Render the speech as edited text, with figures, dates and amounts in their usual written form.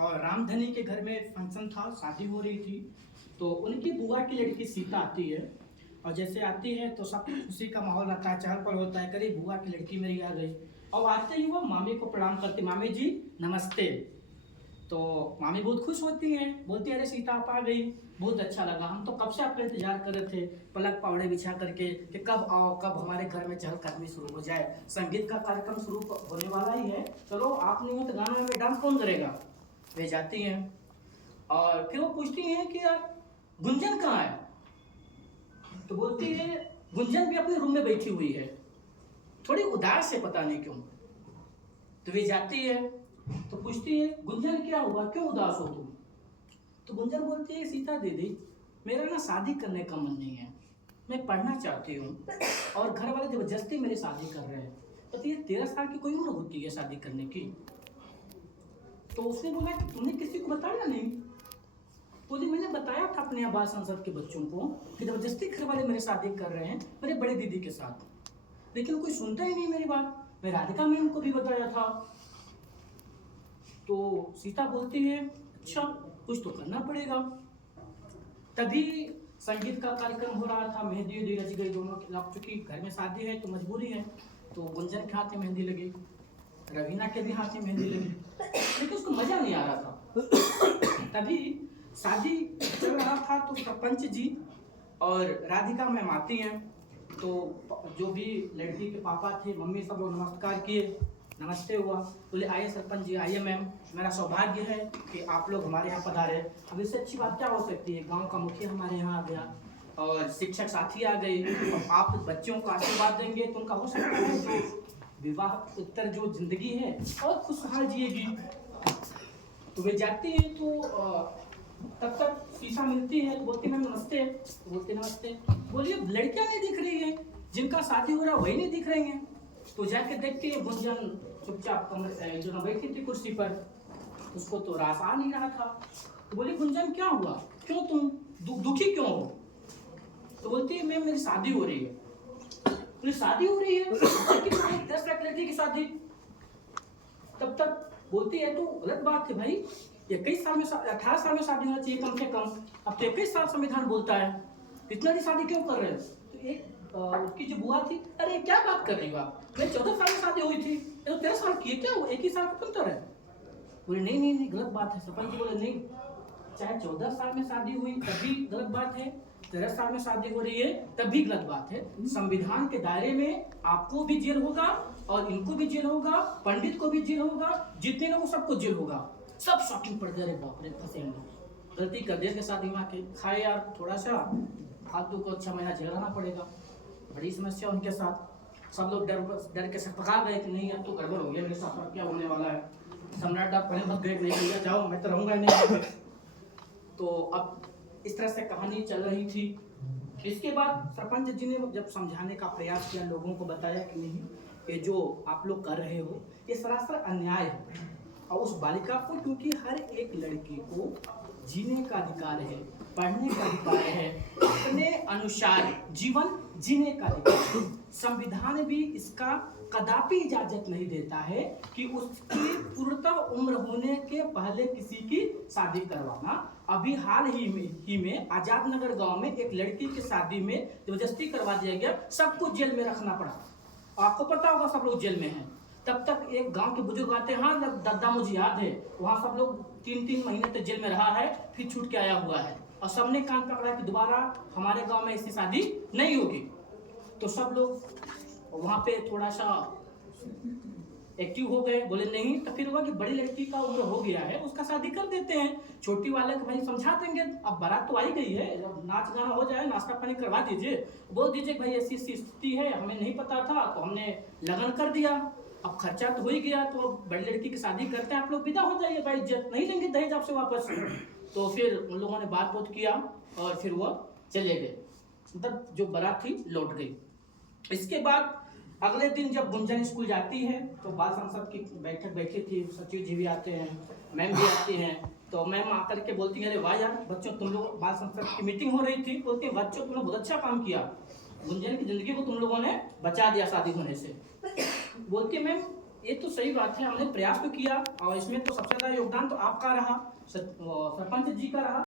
और रामधनी के घर में फंक्शन था, शादी हो रही थी। तो उनकी बुआ की लड़की सीता आती है, और जैसे आती है तो सब खुशी का माहौल रहता है, चहल पहल होता है, करीब बुआ की लड़की मेरी आ गई। और आते ही वो मामी को प्रणाम करते, मामी जी नमस्ते। तो मामी बहुत खुश होती हैं, बोलती है अरे सीता आप आ गई, बहुत अच्छा लगा, हम तो कब से आपका इंतजार कर रहे थे, पलक पावड़े बिछा करके कि कब आओ, कब हमारे घर में चहलकदमी शुरू हो जाए, संगीत का कार्यक्रम शुरू होने वाला ही है, चलो आप नहीं हो तो गाना में डांस कौन करेगा। वे जाती हैं और फिर वो पूछती हैं कि यार गुंजन कहाँ है। तो बोलती है गुंजन भी अपने रूम में बैठी हुई है, थोड़ी उदास है, पता नहीं क्यों। तो वे जाती है तो पूछती है गुंजन क्या हुआ, क्यों उदास हो तुम। तो गुंजन बोलती है सीता दीदी मेरा ना शादी करने का मन नहीं है, मैं पढ़ना चाहती हूँ और घर वाले जबरदस्ती मेरी शादी कर रहे हैं। तो ये 13 साल की कोई उम्र होती है शादी करने की। तो उसने बोला कि तुमने किसी को बताया नहीं। बोली मैंने बताया था अपने बाल संसद के बच्चों को कि जबरदस्ती घर वाले मेरे शादी कर रहे हैं मेरे बड़ी दीदी के साथ, लेकिन कोई सुनता ही नहीं मेरी बात। मैं राधिका मैम को भी बताया था। तो सीता बोलती है अच्छा कुछ तो करना पड़ेगा। तभी संगीत का कार्यक्रम हो रहा था, मेहंदी वेहंदी रच गई दोनों की, अब चूंकि घर में शादी है तो मजबूरी है। तो गुंजन के हाथ में मेहंदी लगी, रवीना के भी हाथ में मेहंदी लगी, लेकिन उसको मजा नहीं आ रहा था। तभी शादी चल रहा था तो सरपंच जी और राधिका मैम आती हैं। तो जो भी लड़की के पापा थे, मम्मी, सब लोग नमस्कार किए, नमस्ते हुआ। बोले आइए सरपंच जी, आइए मैम, मेरा सौभाग्य है कि आप लोग हमारे यहाँ पधारे। अब इससे अच्छी बात क्या हो सकती है, गांव का मुखिया हमारे यहाँ आ गया और शिक्षक साथी आ गए, और आप बच्चों को आशीर्वाद देंगे तो उनका हो सकता है जो विवाह उत्तर जो जिंदगी है और खुशहाल जिएगी। तो वे जाती है तो तब तक शीशा मिलती है, तो बोलती मैम नमस्ते। तो बोलते नमस्ते। बोलिए लड़कियां नहीं दिख रही है, जिनका शादी हो रहा है वही नहीं दिख रही हैं। तो जाके देखती है गुंजन चुपचाप कमरे जो बैठी थी कुर्सी पर, उसको तो रास आ नहीं रहा था। तो बोली गुंजन क्या हुआ, क्यों तुम दुखी क्यों हो। तो बोलती है मैम मेरी शादी हो रही है। बोली शादी हो रही है, 10 लाख लड़की की शादी। तब तक बोलती है तो गलत बात है भाई, 21 साल में 18 साल में शादी होना चाहिए कम से कम, अब तो 21 साल संविधान बोलता है, इतना भी शादी क्यों कर रहे हो। तो एक उसकी जो बुआ थी, अरे क्या बात कर रही हो आप, मैं 14 साल में शादी हुई थी, ये तो 13 साल की है, क्या वो एक ही साल का अंतर है। बोले नहीं नहीं नहीं गलत बात है। सरपंच बोले नहीं, चाहे 14 साल में शादी हुई तब भी गलत बात है, 13 साल में शादी हो रही है तब भी गलत बात है। संविधान के दायरे में आपको भी जेल होगा और इनको भी जेल होगा, पंडित को भी जेल होगा, जितने लोग सबको जेल होगा। सब शॉकिंग पड़ गए, बाप रे फंसे हम लोग, गलती कर दिया के साथ दिमाग के खाए यार, थोड़ा सा फालतू को 6 महीना झेलना पड़ेगा, बड़ी समस्या उनके साथ। सब लोग डर के से पका गए कि नहीं अब तो गड़बड़ हो गया मेरे साथ, क्या होने वाला है। सम्राट आप पहले मत गए, नहीं भैया जाओ, मैं तो रहूंगा नहीं। तो अब इस तरह से कहानी चल रही थी। इसके बाद सरपंच जी ने जब समझाने का प्रयास किया, लोगों को बताया कि नहीं ये जो आप लोग कर रहे हो ये सरासर अन्याय है, और उस बालिका को, क्योंकि हर एक लड़की को जीने का अधिकार है, पढ़ने का अधिकार है, अपने अनुसार जीवन जीने का अधिकार है। संविधान भी इसका कदापि इजाजत नहीं देता है कि उसकी पूर्णतः उम्र होने के पहले किसी की शादी करवाना। अभी हाल ही में आजाद नगर गांव में एक लड़की की शादी में जबरदस्ती करवा दिया गया, सबको जेल में रखना पड़ा। आपको पता होगा सब लोग जेल में हैं। तब तक एक गांव के बुजुर्ग आते हैं, हाँ दादा मुझे याद है, वहाँ सब लोग 3-3 महीने तक जेल में रहा है, फिर छूट के आया हुआ है, और सबने कान पकड़ा कि दोबारा हमारे गांव में ऐसी शादी नहीं होगी। तो सब लोग वहाँ पे थोड़ा सा एक्टिव हो गए, बोले नहीं। तो फिर हुआ कि बड़ी लड़की का उम्र हो गया है, उसका शादी कर देते हैं, छोटी वाले को भाई समझा देंगे, अब बारात तो आई गई है, जब नाच गाना हो जाए, नाश्ता पानी करवा दीजिए, बोल दीजिए भाई ऐसी स्थिति है, हमें नहीं पता था तो हमने लगन कर दिया, अब खर्चा तो हो ही गया, तो बड़ी लड़की की शादी करते हैं, आप लोग विदा हो जाइए भाई, इज्जत नहीं लेंगे दहेज आपसे वापस। तो फिर उन लोगों ने बात किया और फिर वो चले गए, मतलब जो बारात थी लौट गई। इसके बाद अगले दिन जब गुंजन स्कूल जाती है तो बाल संसद की बैठक बैठी थी, सचिव जी भी आते हैं, मैम भी आती हैं। तो मैम आकर के बोलती है अरे वाह यार बच्चों, तुम लोग बाल संसद की मीटिंग हो रही थी, बोलती है बच्चों तुमने बहुत अच्छा काम किया, गुंजन की जिंदगी को तुम लोगों ने बचा दिया शादी होने से। बोलती है मैम ये तो सही बात है, हमने प्रयास तो किया और इसमें तो सबसे ज़्यादा योगदान तो आपका रहा, सरपंच जी का रहा।